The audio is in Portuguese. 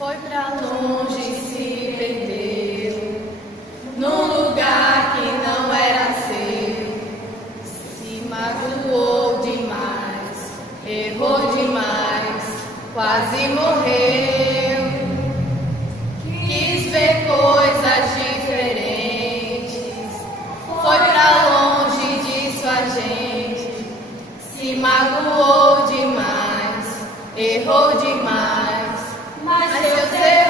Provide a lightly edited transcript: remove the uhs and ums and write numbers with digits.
Foi pra longe e se perdeu, num lugar que não era seu. Se magoou demais, errou demais, quase morreu. Quis ver coisas diferentes, foi pra longe disso a gente. Se magoou demais, errou demais, mas seus erros